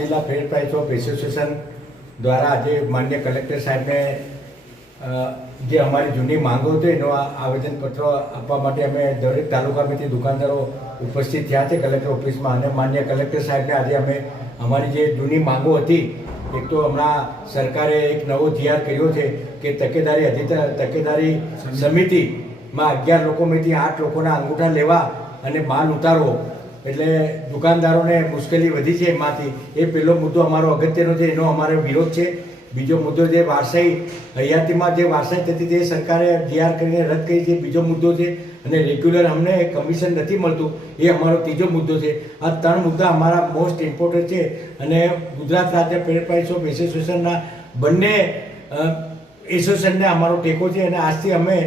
જિલ્લા ફેર price of association દ્વારા આજે માન્ય કલેક્ટર સાહેબને જે અમારી જૂની માંગો હતી એનો આવેદનપત્ર આપવા માટે અમે દરેક તાલુકામાંથી દુકાનદારો ઉપસ્થિત થયા છે કલેક્ટર ઓફિસમાં. અને માન્ય કલેક્ટર સાહેબને આજે અમે અમારી જે જૂની માંગો હતી, એક તો હમણાં સરકારે એક નવો જીઆર કર્યો છે કે તકેદારી સમિતિમાં 11 લોકોમાંથી 8 લોકોના અંગૂઠા લેવા અને માલ ઉતારવો, એટલે દુકાનદારોને મુશ્કેલી વધી છે એમાંથી. એ પહેલો મુદ્દો અમારો અગત્યનો છે, એનો અમારો વિરોધ છે. બીજો મુદ્દો જે વારસાઈ હયાતીમાં જે વારસાઈ થતી તે સરકારે જીઆર કરીને રદ કરી છે, બીજો મુદ્દો છે. અને રેગ્યુલર અમને કમિશન નથી મળતું, એ અમારો ત્રીજો મુદ્દો છે. આ 3 મુદ્દા અમારા મોસ્ટ ઇમ્પોર્ટન્ટ છે. અને ગુજરાત રાજ્ય ફેર પ્રાઇસ ઓફ એસોસિએશનના બંને એસોસિએશનને અમારો ટેકો છે. અને આજથી અમે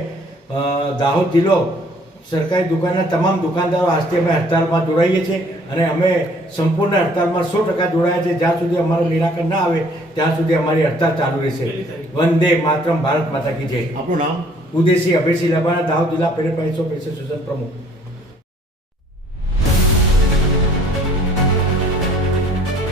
દાહોદ જિલ્લો સરકારી દુકાનના તમામ દુકાનદારો આજથી અમે હડતાલમાં જોડાઈએ છીએ. અને અમે સંપૂર્ણ હડતાલમાં 100% જોડાયા છે. જ્યાં સુધી અમારું નિરાકરણ ના આવે ત્યાં સુધી અમારી હડતાલ ચાલુ રહેશે. વંદે માતરમ, ભારત માતા કી જય. આપનું નામ? ઉદયસિંહ અભયસિંહ લબાણા, દાહોદ જિલ્લા ફેર પ્રાઇસ ઓફ એસોસિએશન પ્રમુખ.